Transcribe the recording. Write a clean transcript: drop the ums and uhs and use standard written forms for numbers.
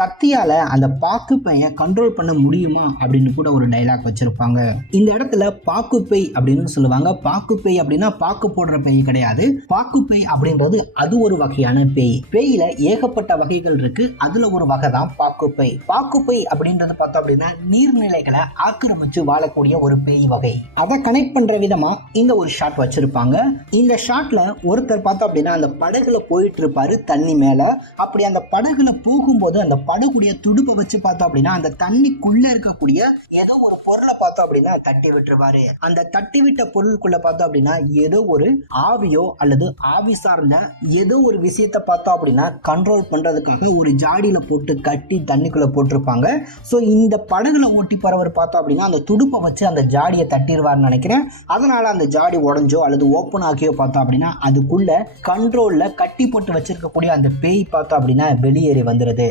சக்தியால அந்த பாக்கு பேயை கண்ட்ரோல் பண்ண முடியுமா அப்படின்னு கூட ஒரு டைலாக் வச்சிருப்பாங்க. இந்த இடத்துல பாக்கு பேய் அப்படின்னு சொல்லுவாங்க. பாக்கு பேய் அப்படின்னா பாக்கு போடுற பேய் கிடையாது. பாக்கு பேய் அப்படின்றது அது ஒரு வகையான பேய். பேயில ஏகப்பட்ட வகைகள் இருக்கு. அதுல ஒரு வகை தான் பாக்கு பேய். பாக்கு பேய் அப்படின்றது பார்த்தோம் அப்படின்னா நீர்நிலைகளை ஆக்கிரமிச்சு வாழக்கூடிய ஒரு பேய் வகை. அதை கனெக்ட் பண்ற விதமா இந்த ஒரு ஷாட் வச்சிருப்பாங்க. இந்த ஷாட்ல ஒருத்தர் பார்த்தோம் அப்படின்னா அந்த படகுல போயிட்டு இருப்பாரு தண்ணி மேல. அப்படி அந்த படகுல போகும்போது அந்த படகுடைய துடுப்பை வச்சு பார்த்தோம் அப்படின்னா அந்த தண்ணிக்குள்ள இருக்கக்கூடிய ஏதோ ஒரு பொருளை பார்த்தோம் அப்படின்னா தட்டி விட்டுருவாரு. அந்த தட்டி விட்ட பொருளுக்குள்ள பார்த்தோம் அப்படின்னா ஏதோ ஒரு ஆவியோ அல்லது ஆவி சார்ந்த ஏதோ ஒரு விஷயத்தை பார்த்தோம் அப்படின்னா கண்ட்ரோல் பண்றதுக்காக ஒரு ஜாடியில போட்டு கட்டி தண்ணிக்குள்ள போட்டிருப்பாங்க. ஸோ இந்த படகுல ஓட்டி போறவர் பார்த்தோம் அப்படின்னா அந்த துடுப்பை வச்சு அந்த ஜாடியை தட்டிடுவார்னு நினைக்கிறேன். அதனால அந்த ஜாடி உடஞ்சோ அல்லது ஓப்பன் ஆக்கியோ பார்த்தோம் அப்படின்னா அதுக்குள்ள கண்ட்ரோல்ல கட்டி போட்டு வச்சிருக்கக்கூடிய அந்த பேய் பார்த்தோம் அப்படின்னா வெளியேறி வந்துருது.